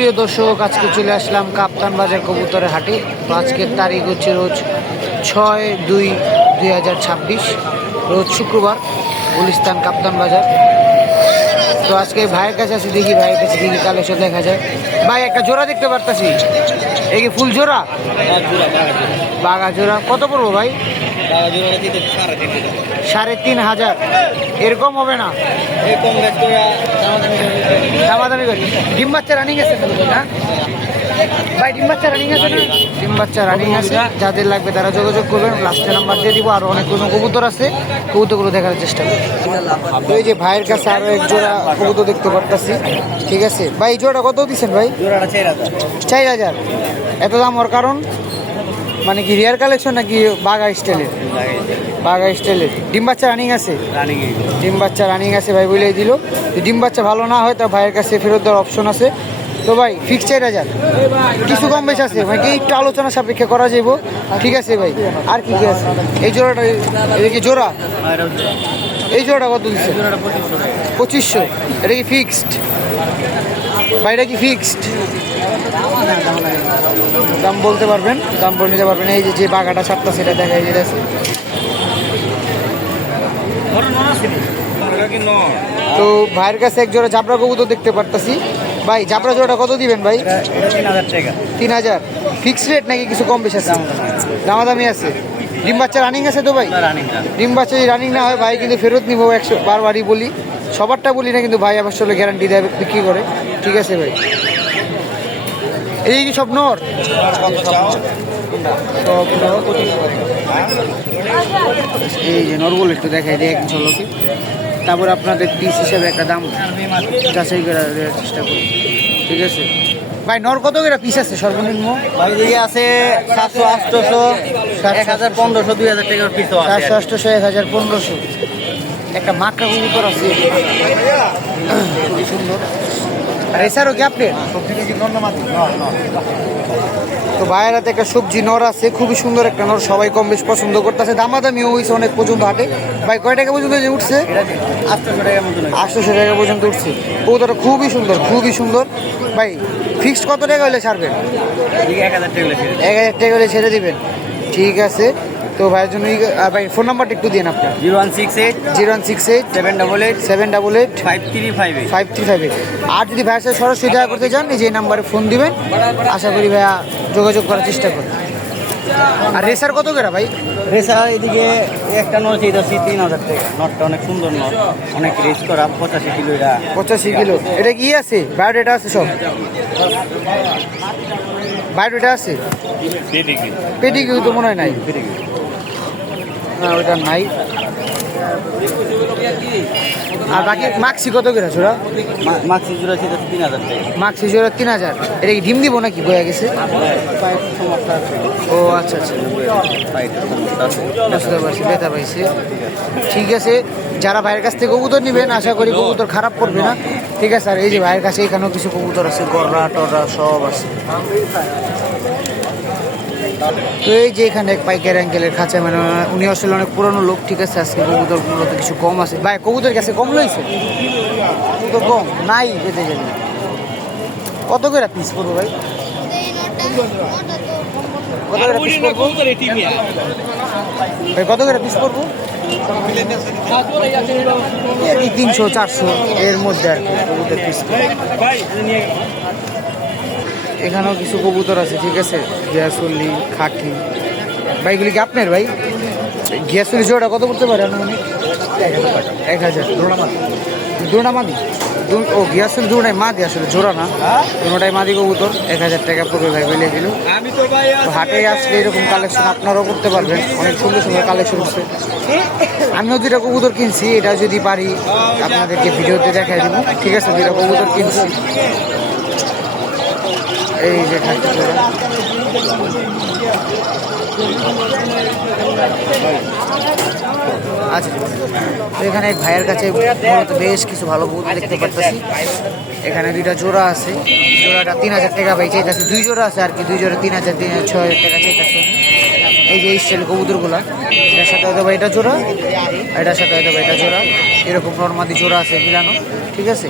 সুপ্রিয় দর্শক, আজকে চলে আসলাম কাপ্তান বাজার কবুতরের হাটে। তো আজকের তারিখ হচ্ছে রোজ 6/2/2026, রোজ শুক্রবার, গুলিস্তান কাপ্তান বাজার। তো আজকে ভাইয়ের কাছে আছি, দেখি ভাইয়ের কাছে দেখি কালেকশন দেখা যায়। ভাই একটা জোড়া দেখতে পারতাছি, এই কি ফুল জোড়া? বাঘা জোড়া কত পড়বো ভাই? 3,500। এরকম হবে না? দামাদামি করি। ডিম বাচ্চা রানিং আছে না ভাই? ডিম বাচ্চা রানিং আছে না? ডিম বাচ্চা রানিং আছে, যাদের লাগবে তারা যোগাযোগ করবেন, লাস্টে নাম্বার দিয়ে দিব। আরো অনেক কোনো কবুতর আছে, কবুতরগুলো দেখার চেষ্টা করবেন। তো এই যে ভাইয়ের কাছে আরো এক জোড়া কবুতর দেখতে পারতাছি, ঠিক আছে ভাই। এই জোড়াটা কত দিচ্ছেন ভাই? 4,000। এত দাম ওর কারণ মানে কি রিয়ার কালেকশন নাকি বাঘা স্টাইলের? বাঘা স্টাইলের। ডিম বাচ্চা রানিং আছে? ডিম বাচ্চা রানিং আছে ভাই বলেই দিল। ডিম বাচ্চা ভালো না হয় তা ভাইয়ের কাছে ফেরত দেওয়ার অপশন আছে। তো ভাই ফিক্স 4,000, কিছু কম বেশি আছে ভাই, একটু আলোচনা সাপেক্ষে করা যাইব, ঠিক আছে ভাই। আর কি কি আছে? এই জোড়াটা, এটা কি জোড়া? এই জোড়াটা কত দিচ্ছে? 2500। এটা কি ফিক্সড ভাই? এটা কি ফিক্সড? দাম বলতে পারবেন, দাম বলে নিতে পারবেন। এই যে বাঘাটা সাতটা সেটা দেখাই যেতেছে। তো ভাইয়ের কাছে এক জোড়া জাবরা কবুতর দেখতে পারতাছি ভাই। জাবরা জোড়াটা কত দিবেন ভাই? 3,000। ফিক্সড রেট নাকি কিছু কম বেশি আছে? দামাদামি আছে। ডিম বাচ্চা রানিং আছে তো ভাই? ডিম বাচ্চা যদি রানিং না হয় ভাই কিন্তু ফেরত নিবো। 100 বারবারই বলি, সবারটা বলি না কিন্তু ভাই আবার আসলে গ্যারান্টি দেয় বিক্রি করে, ঠিক আছে ভাই। এই কি সব নর? এই যে নরগুলো একটু দেখাই দিয়ে এক ঝলকে, তারপর আপনাদের পিস হিসেবে একটা দাম যাচাই করে দেওয়ার চেষ্টা করি, ঠিক আছে ভাই। নর কত করে পিস আছে সর্বনিম্ন? ভাই দিকে আছে 700, 800, 1000, 1500, 2000 টাকার পিস আছে। 700, 800, 1000, 1500। একটা মাক্কা কবুতর আছে, খুবই সুন্দর। আর এছাড়াও কি আপনি তো ভাইয়ের হাতে একটা সবজি নর আছে, খুবই সুন্দর একটা নর, সবাই কম বেশ পছন্দ করতেছে। দামাদামিও হয়েছে অনেক পর্যন্ত হাটে ভাই। কয় টাকা পর্যন্ত উঠছে? 800 টাকা পর্যন্ত উঠছে। কবুতরটা খুবই সুন্দর, খুবই সুন্দর ভাই। ফিক্সড কত টাকা হলে ছাড়বেন? 1,000 টাকা হলে ছেড়ে দিবেন, ঠিক আছে। তো ভাইয়ের জন্য ভাই ফোন নাম্বারটা একটু দিন আপনার। 0168 788 5358। আর যদি ভাইয়ের সাথে সরাসরি দেখা করতে চান, এই যে নাম্বারে ফোন দিবেন, আশা করি ভাইয়া যোগাযোগ করার চেষ্টা করবেন। আর রেসার কত করে ভাই? রেসার এদিকে একটা নট চাইতেছি 3,000 টাকা। নটটা অনেক সুন্দর নট, অনেক রেস করা, 85 কিলো। এটা 85 কিলো। এটা কি আছে? বায়োডেটা আছে সব? বায়োডেটা আছে? পেডিগ্রি তো মনে হয় নাই। না ওইটা নাই। আর বাকি মাক্সি কত করে জোড়া? মাক্সি জোড়া ছিল 3,000 টাকা। মাক্সি জোড়া 3,000। এটা কি ডিম দিব নাকি বয়া গেছে? ও আচ্ছা আচ্ছা, বুঝতে পারছি, ব্যথা পাইছে, ঠিক আছে। যারা ভাইয়ের কাছ থেকে কবুতর নেবেন আশা করি কবুতর খারাপ পড়বে না, ঠিক আছে। আর এই যে ভাইয়ের কাছে এখানেও কিছু কবুতর আছে, গররা টররা সব আছে। তো এই যে এখানে এক পাইকারি অ্যাঙ্কেলের খাঁচা, মানে উনি আসলে অনেক পুরনো লোক, ঠিক আছে। আজকে কবুতর মূলত কিছু কম আছে ভাই। কবুতর কাছে কম লইছে? কবুতর কম নাই, পেতে যাবে। কত করে পিস করবো ভাই? কত করে পিস করবো ভাই? কত করে পিস করবো? 300, 400 এর মধ্যে আর কি কবুতর পিস। এখানেও কিছু কবুতর আছে, ঠিক আছে। গিয়াসুল্লি, খাকি ভাই, এগুলি কি আপনার ভাই? গিয়াসুল্লি জোড়া কত করতে পারে? 1,000। দুটা মাদি? ও গিয়াসুল দুটাই মাদি, আসলে জোড়া না, দুটাই মাদি কবুতর। 1,000 টাকা পড়বে ভাই বলে দিল। তো হাটে আসলে এরকম কালেকশন আপনারাও করতে পারবেন, অনেক সুন্দর সুন্দর কালেকশন হচ্ছে। আমিও দুটা কবুতর কিনছি, এটা যদি পারি আপনাদেরকে ভিডিওতে দেখাই দিব, ঠিক আছে। দুটা কবুতর কিনছি, এই যে খাকি জোড়া। আচ্ছা, তো এখানে এক ভাইয়ের কাছে মূলত বেশ কিছু ভালো কবুতর দেখতে পাচ্ছি। এখানে দুইটা জোড়া আছে, জোড়াটা 3,000 টাকা ভাই চাইতেছে। 2 জোড়া আছে আর কি, 2 জোড়া 3,000, 6,000 টাকা চাইতেছে। এই যে এই স্টাইল কবুতরগুলা, এটার সাথে হয়তো বা এটা জোড়া, এটার সাথে হয়তো বা এটা জোড়া, এরকম নর্মাদি জোড়া আছে মিলানো, ঠিক আছে।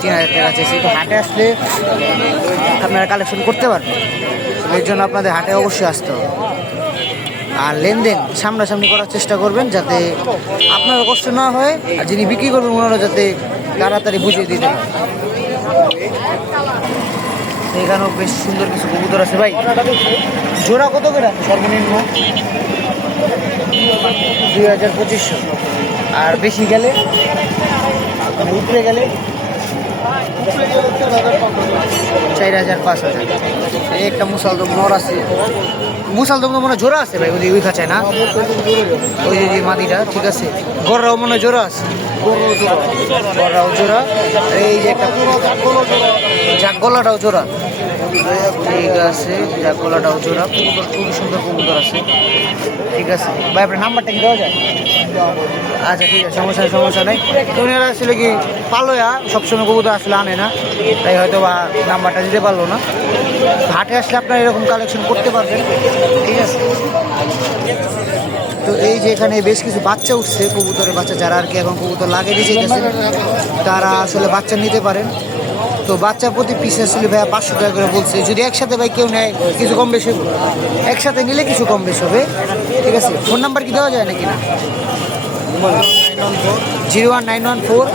3,000 টাকা চাইছে। তো হাটে আসলে আপনারা কালেকশন করতে পারবেন। এর জন্য আপনাদের হাটে অবশ্যই আসতে হবে। আর লেনদেন সামনাসামনি করার চেষ্টা করবেন, যাতে আপনারও কষ্ট না হয় আর যিনি বিক্রি করবেন ওনারা যাতে তাড়াতাড়ি বুঝিয়ে দিতে পারে। এখানেও বেশ সুন্দর কিছু কবুতর আছে ভাই। জোড়া কত করে আছে সর্বনিম্ন? 2200। আর বেশি গেলে মানে উপরে গেলে 4000 5000। এই একটা মুসালদম নর আছে। মুসালদম তো মনে হয় জোড়া আছে ভাই, ওই খাঁচায় না? ওই যে মাদিটা ঠিক আছে। গররাও মনে হয় জোড়া আছে। গররাও জোড়া। এই যে একটা যাক গলাটাও জোড়া। ঠিক আছে, যাক গলাটাও জোড়া। কবুতর খুবই সুন্দর কবুতর আছে। ঠিক আছে ভাই, আপনার নাম্বারটা কি দেওয়া যায়? আচ্ছা ঠিক আছে, সমস্যা নেই। তো উনারা আসলে কি পালোয়া সবসময় কবুতর আসলে আনে না, তাই হয়তো বা নাম্বারটা দিতে পারলো না। হাটে আসলে আপনারা এরকম কালেকশন করতে পারবেন। ঠিক আছে। তো এই যে এখানে বেশ কিছু বাচ্চা উঠছে, কবুতরের বাচ্চা, যারা আর কি এখন কবুতর লাগে দিয়েছে তারা আসলে বাচ্চা নিতে পারেন। তো বাচ্চা প্রতি পিস আসলে ভাইয়া 500 টাকা করে বলছে। যদি একসাথে ভাই কেউ নেয় কিছু কম বেশি হবে, একসাথে নিলে কিছু কম বেশি হবে। ঠিক আছে, ফোন নাম্বার কি দেওয়া যায় নাকি না? 01914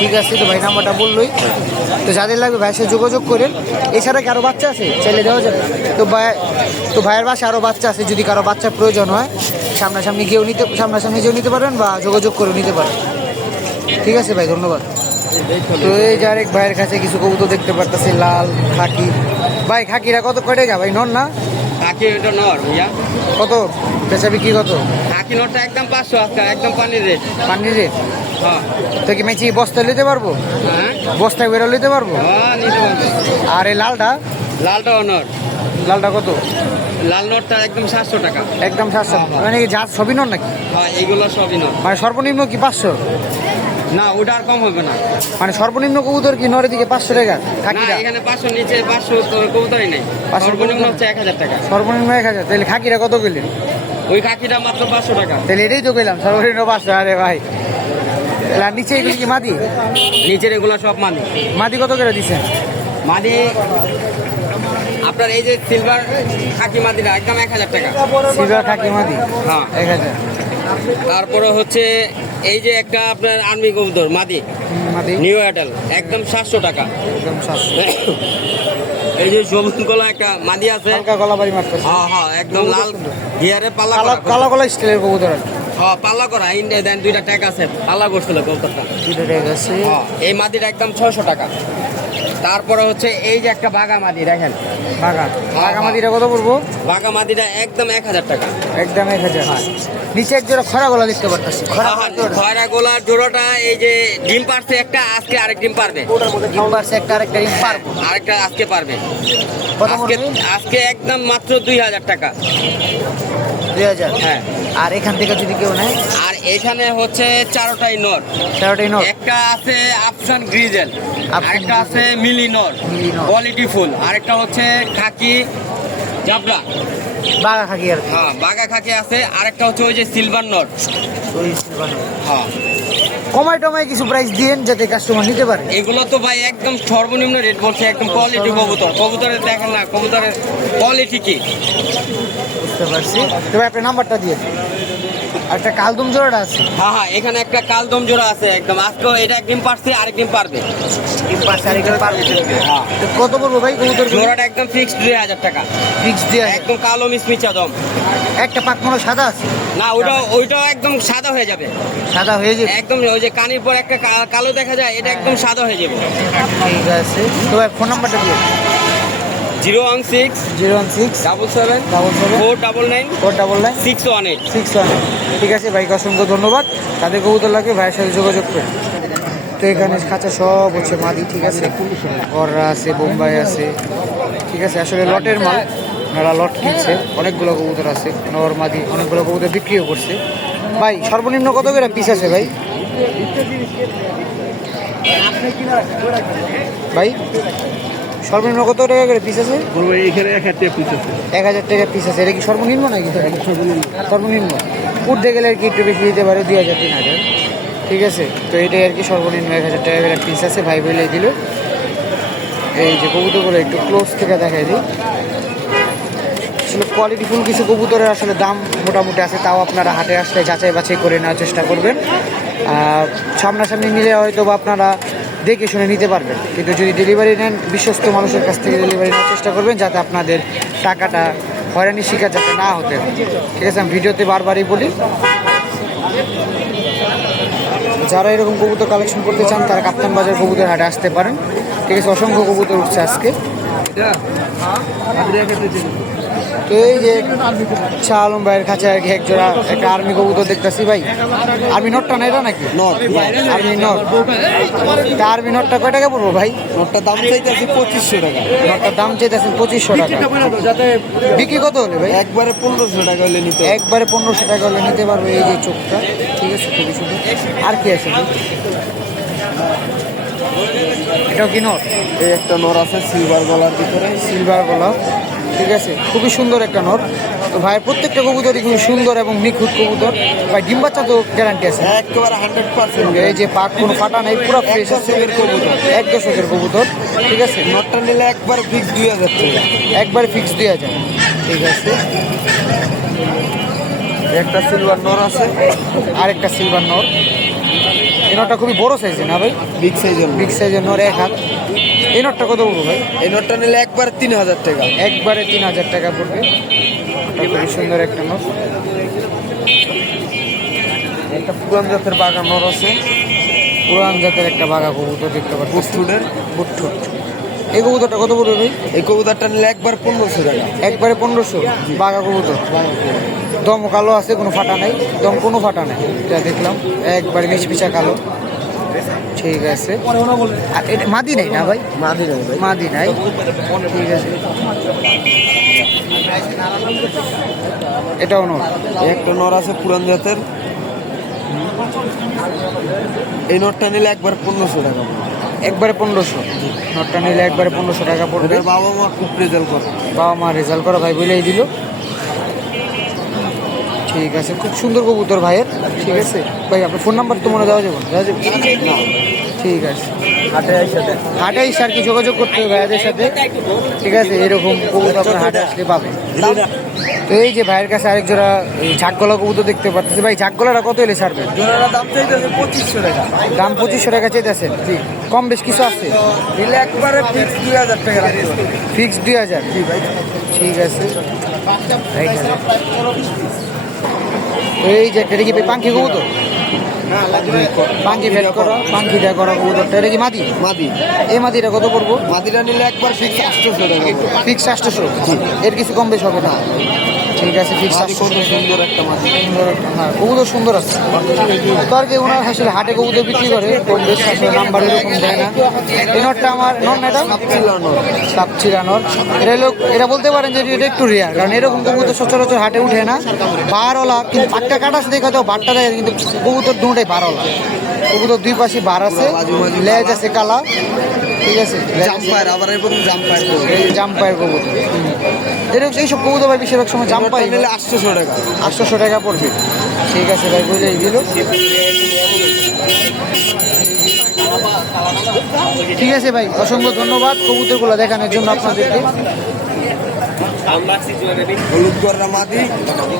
ঠিক আছে। তো ভাই নাম্বারটা বললোই। তো যাদের লাগবে ভাইয়ের সাথে যোগাযোগ করেন। এছাড়া কি আরও বাচ্চা আছে চাইলে দেওয়া যাবে? তো ভাইয়ের বাসায় আরও বাচ্চা আছে, যদি কারো বাচ্চার প্রয়োজন হয় সামনাসামনি গিয়েও নিতে পারবেন বা যোগাযোগ করেও নিতে পারেন। ঠিক আছে ভাই, ধন্যবাদ। তো এই যে আরেক ভাইয়ের কাছে কিছু কবুতর দেখতে পারতেছি, লাল খাকি। ভাই খাকিরা কত কয় টাকা ভাই? নর না কাকি এটা নর ভাইয়া। কত বেচা বিক্রি কত? কাকি নরটা একদম 500 আজকে, একদম পানির রেট। পানির রেট? হ্যাঁ। তো কি মেচি বস্তায় নিতে পারবো? হ্যাঁ বস্তায় বেরো নিতে পারবো? হ্যাঁ নিতে পারবে। আর এই লালটা? লালটা নর। লালটা কত? লাল নরটা একদম 700 টাকা। একদম 700? মানে কি যা সবই নর নাকি? হ্যাঁ এইগুলো সবই নর। মানে সর্বনিম্ন কি 500? না ওটা আর কম হবে না। মানে সর্বনিম্ন কবুতর কি নরের দিকে 500 টাকা? না খাকিরা এখানে 500 নিচে 500 তো কবুতরই নেই। 500 সর্বনিম্ন হচ্ছে 1000 টাকা। সর্বনিম্ন 1000। তাহলে খাকিরা কত গেলেন? ওই কাকিটা মাত্র 500 টাকা। তাহলে এটাই তো পেলাম, সর্বনিম্ন 500। আরে ভাই, তাহলে আর নিচে এগুলি কি মাদি? নিচের এগুলো সব মাদি। মাদি কত করে দিচ্ছেন? মাদি আপনার এই যে সিলভার খাকি মাদিটা একদম 1000 টাকা। সিলভার খাকি মাদি? হ্যাঁ 1000। তারপরে হচ্ছে এই যে একটা আপনার আর্মি কবুতর মাদি মাদি নিউ এয়ারটেল একদম 700 টাকা। একদম 700। এই যে সবুজ গলা একটা মাদি আছে, হালকা গলা বাড়ি মারতেছে। হ্যাঁ হ্যাঁ একদম লাল গিয়ারে পাল্লা কালো করা। কালো গলা স্টাইলের কবুতর আর কি। হ্যাঁ পাল্লা করা ইন্ডিয়া দেন, দুইটা ট্যাগ আছে, পাল্লা করছিল কবুতরটা। দুটো ট্যাগ আছে। হ্যাঁ এই মাদিটা একদম 600 টাকা। তারপরে হচ্ছে এই যে একটা বাঘা মাদি দেখেন, বাঘা মাদিটা কত পড়বো? বাঘা মাদিটা একদম 1000 টাকা। একদম 1000। নিচে এক জোড়া খরা গলা দেখতে পারতেছি। খয়রা গোলার জোড়াটা এই যে ডিম পারছে একটা, আজকে আরেক ডিম পারবে। ডিম পারছে একটা, আরেকটা ডিম পারবো। আরেকটা আজকে পারবে। কত আজকে পড়বে? আজকে একদম মাত্র 2000 টাকা। 2000। হ্যাঁ। আর এখান থেকে যদি কেউ নেয়? আর এখানে হচ্ছে চারোটাই নর। তেরোটাই নর। একটা আছে আফসান গ্রিজেল, আফসান আরেকটা আছে মিলি নর, মিলি নর। কোয়ালিটি ফুল, আরেকটা হচ্ছে খাকি জাবরা। বাঘা খাকি আর কি। হ্যাঁ বাঘা খাকি আছে, আরেকটা হচ্ছে ওই যে সিলভার নর। ওই silver নর। হ্যাঁ কমায় টমায় কিছু প্রাইস দিয়েন যাতে কাস্টমার নিতে পারে। এগুলো তো ভাই একদম সর্বনিম্ন রেট বলছে, একদম কোয়ালিটি কবুতর। কবুতরের দেখেন না কবুতরের কোয়ালিটি কি। বুঝতে পারছি। তবে আপনার নাম্বারটা দিয়ে দিন। আর একটা কালদম জোড়াটা আছে। হ্যাঁ হ্যাঁ এখানে একটা কালদম জোড়া আছে একদম, আজকে এটা একদিন পারছে আরেকদিন পারবে। ডিম পারছে আরেকটা পারবে। হ্যাঁ তো কত পড়বো ভাই কবুতর? জোড়াটা একদম ফিক্সড 2000 টাকা। ফিক্স দিয়ে একদম কালো মিসমিচা দম। একটা পাক মনে হয় সাদা আছে। না ওইটাও একদম সাদা হয়ে যাবে। সাদা হয়ে যাবে একদম ওই যে কানের পর একটা কালো দেখা যায়, এটা একদম সাদা হয়ে যাবে। ঠিক আছে। তো ভাই ফোন নাম্বারটা দিয়ে 016 016 77 77 499 499 618। 61। ঠিক আছে ভাইকে অসংখ্য ধন্যবাদ। তাদের কবুতর লাগবে ভাইয়ের সাথে যোগাযোগ করে। তো এখানে খাঁচা সব হচ্ছে মাদি। ঠিক আছে, গররা আছে, বোম্বাই আছে। ঠিক আছে, আসলে লটের মাল, ওনারা লট কিনছে। অনেকগুলো কবুতর আছে, নর মাদি অনেকগুলো কবুতর বিক্রিও করছে। ভাই সর্বনিম্ন কত করে পিস আছে ভাই? ভাই সর্বনিম্ন কত টাকা করে পিস আছে? এখানে 1000 টাকা পিস আছে। 1000 টাকা পিস আছে। এটা কি সর্বনিম্ন নাকি? সর্বনিম্ন। উঠতে গেলে আর কি একটু বেশি দিতে পারে, 2000 3000। ঠিক আছে, তো এটাই আর কি সর্বনিম্ন 1000 টাকা করে পিস আছে, ভাই বলে দিল। এই যে কবুতরগুলো একটু ক্লোজ থেকে দেখাই দিই। আসলে কোয়ালিটিফুল কিছু কবুতরের আসলে দাম মোটামুটি আছে, তাও আপনারা হাটে আসলে যাচাই বাছাই করে নেওয়ার চেষ্টা করবেন। সামনাসামনি নিলে হয়তো বা আপনারা দেখে শুনে নিতে পারবেন, কিন্তু যদি ডেলিভারি নেন বিশ্বস্ত মানুষের কাছ থেকে ডেলিভারি নেওয়ার চেষ্টা করবেন, যাতে আপনাদের টাকাটা হয়রানির শিকার যাতে না হতে হয়। ঠিক আছে, আমি ভিডিওতে বারবারই বলি, যারা এরকম কবুতর কালেকশন করতে চান তারা কাপ্তান বাজার কবুতর হাটে আসতে পারেন। ঠিক আছে, অসংখ্য কবুতর উঠছে আজকে। তো এই যে শাহ আলম ভাইয়ের কাছে আর কি এক জোড়া একটা আর্মি কবুতর দেখতেছি ভাই। আর্মি নটটা না এটা নাকি? Not army not. আর্মি নটটা কয় টাকা পড়বো ভাই? নটটার দাম চাইতেছি 2500 টাকা। নটটার দাম চাইতেছেন 2500 টাকা। বিক্রি কত হলে ভাই? একবারে 1500 টাকা হলে নিতে। একবারে 1500 টাকা হলে নিতে পারবে। এই যে চোখটা, ঠিক আছে, খুবই সুন্দর। আর কি আছে? এটাও কি নট? এই একটা নর আছে সিলভার গলার ভিতরে। সিলভার গলা, ঠিক আছে, খুবই সুন্দর একটা নট। তো ভাই প্রত্যেকটা কবুতরই খুবই সুন্দর এবং নিখুঁত কবুতর। ভাই ডিম বাচ্চা তো গ্যারান্টি আছে? একেবারে 100%। এই যে পাক কোনো ফাটা নেই, পুরো ফ্রেশ আছে কবুতর, 1 দশকের কবুতর। ঠিক আছে, নটটা নিলে একবার ফিক্স 2000 টাকা। একবারে ফিক্স 2000। ঠিক আছে, একটা সিলভার নর আছে, আরেকটা সিলভার নর। এই নটটা খুবই বড় সাইজের না ভাই? বিগ সাইজের। বিগ সাইজের নর, 1 হাত। এই নটটা কত পড়বো ভাই? এই নটটা নিলে একবার 3000 টাকা। একবারে 3000 টাকা পড়বে। এটা খুবই সুন্দর একটা নর। একটা পুরান জাতের বাগান নর আছে, পুরান জাতের একটা বাঘা কবুতর দেখতে পাচ্ছি, বুটফুডের। বুটঠুট। এই কবুতরটা কত পড়বে ভাই? এই কবুতরটা নিলে একবার 1500 টাকা। একবারে 1500। বাঘা কবুতর, দম কালো আছে, কোনো ফাটা নাই, দম কোনো ফাটা নাই, যা দেখলাম একবারে মিচমিচা কালো। ঠিক আছে, আর এটা মাদি নাই না ভাই? মাদি নাই ভাই। মাদি নাই, ঠিক আছে। এটাও নয়। একটা নর আছে পুরান জাতের, এই নটটা নিলে একবার 1500 টাকা। একবারে 1500। নটটা নিলে একবারে 1500 টাকা পড়বে। এটার বাবা মা খুব রেজাল্ট করে। বাবা মা রেজাল্ট করা ভাই বলেই দিল। ঠিক আছে, খুব সুন্দর কবুতর ভাইয়ের। ঠিক আছে ভাই, আপনার ফোন নাম্বার তো মনে দেওয়া যাবে না? দেওয়া যাবে? ঠিক আছে, হাটে এসে দেখ। হাটে এসে আর কি যোগাযোগ করতে হবে ভাইয়াদের সাথে। ঠিক আছে, এরকম কবুতর আপনার হাটে আসলে পাবেন। তো এই যে ভাইয়ের কাছে আরেক জোড়া এই ঝাঁকগলা কবুতর দেখতে পাচ্ছি ভাই। ঝাঁকগলাটা কত এলে ছাড়বেন? জোড়াটা দাম চাইতেছে 2500 টাকা। দাম 2500 টাকা চাইতেছেন? জি, কম বেশ কিছু আছে? নিলে একবারে ফিক্স 2000 টাকা রাখতে হবে। ফিক্স 2000? জি ভাই, ঠিক আছে। এই যে এটা কি পাঙ্কি কবুতর? পাঙ্কি ফেট করা, পাঙ্কি দেওয়া করা কবুতরটা, এটা কি মাদি? মাদি। এই মাদিটা কত পড়বো? মাদিটা নিলে একবার ফিক্স 800 টাকা। ফিক্স 800? এর কিছু কম বেশ হবে না? ঠিক আছে, ফিক্স 800। কত সুন্দর একটা মাদি। সুন্দর একটা, হ্যাঁ কবুতর সুন্দর আছে। তো আর কি ওনার আসলে হাটে কবুতর বিক্রি করে, কম বেশ আসলে নাম্বার এরকম দেয় না। এই নটটা আমার নন, এটা সাপচিলা নর। এটা লোক, এটা বলতে পারেন যে এটা একটু রেয়ার, কারণ এরকম কবুতর সচরাচর হাটে উঠে না। বারওয়ালা, কিন্তু পাটটা কাটা আছে দেখা তো বারটা দেয়, কিন্তু কবুতর দুটাই বারওয়ালা। কবুতর দুই পাশে বার আছে, লেজ আছে কালা। ঠিক আছে, জাম্পায়ার, আবার এবং জাম্পায়ার। এই জাম্পায়ের কবুতর। এরকম এইসব কবুতর ভাই বেশিরভাগ সময় জাম্পাই নিলে 800 টাকা। 800 টাকা পড়বে। ঠিক আছে ভাই, বুঝেই দিল। ঠিক আছে ভাই, অসংখ্য ধন্যবাদ কবুতরগুলো দেখানোর জন্য আপনাদেরকে। হলুদ গররা মাদি,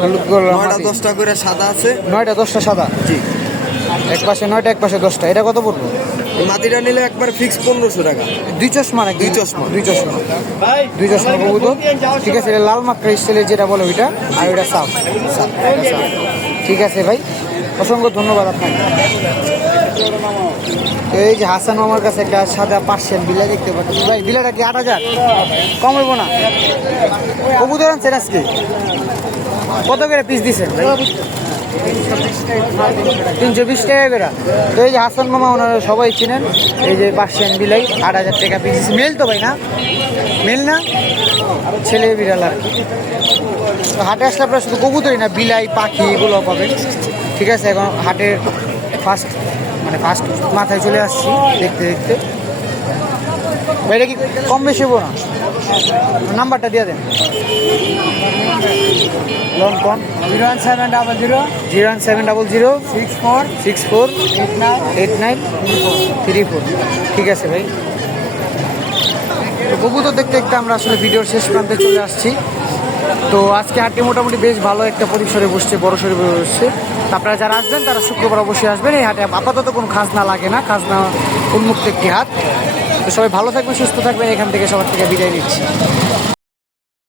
হলুদ গলা 9টা 10টা করে সাদা আছে। 9টা 10টা সাদা। জি। এক পাশে 9টা, এক পাশে 10টা। এটা কত পড়বে? এই মাদিটা নিলে একবার ফিক্স 1500 টাকা। দুই চশমা নাকি? দুই চশমা। দুই চশমা, দুই চশমা কবুতর। ঠিক আছে, এটা লাল মাকড়া স্টাইলের যেটা বলে ওইটা, আর ওইটা সাপ। ঠিক আছে ভাই, অসংখ্য ধন্যবাদ আপনাকে। তো এই যে হাসান মামার কাছে একটা সাদা পার্সিয়ান বিলা দেখতে পাচ্ছি ভাই। বিলাটা কি 8000? কম হইব না? কবুতর আনছেন আজকে? কত করে পিস দিচ্ছেন ভাই? 320 টাকা করে। তো এই যে হাসান মামা, ওনারা সবাই চিনেন। এই যে পার্সিয়ান বিলাই 8000 টাকা পিস। মেল তো ভাই না? মেল না, ছেলে বিড়াল আর কি। তো হাটে আসলে আপনারা শুধু কবুতরই না, বিলাই, পাখি এগুলো পাবেন। ঠিক আছে, এখন হাটের ফার্স্ট মাথায় চলে আসছি দেখতে দেখতে। ভাই এটা কি কম বেশি হবো না? নাম্বারটা দিয়ে দেন। লোন কোন 01700 01700 64 64 89 8934। ঠিক আছে ভাই। তো কবুতর দেখতে দেখতে আমরা আসলে ভিডিওর শেষ প্রান্তে চলে আসছি। তো আজকে হাটটি মোটামুটি বেশ ভালো একটা পরিসরে বসছে, বড় সরে বসছে। তো আপনারা যারা আসবেন তারা শুক্রবার অবশ্যই আসবেন। এই হাটে আপাতত কোনো খাজনা লাগে না, খাজনা উন্মুক্ত একটি হাট। তো সবাই ভালো থাকবেন, সুস্থ থাকবেন। এখান থেকে সবার থেকে বিদায় নিচ্ছি।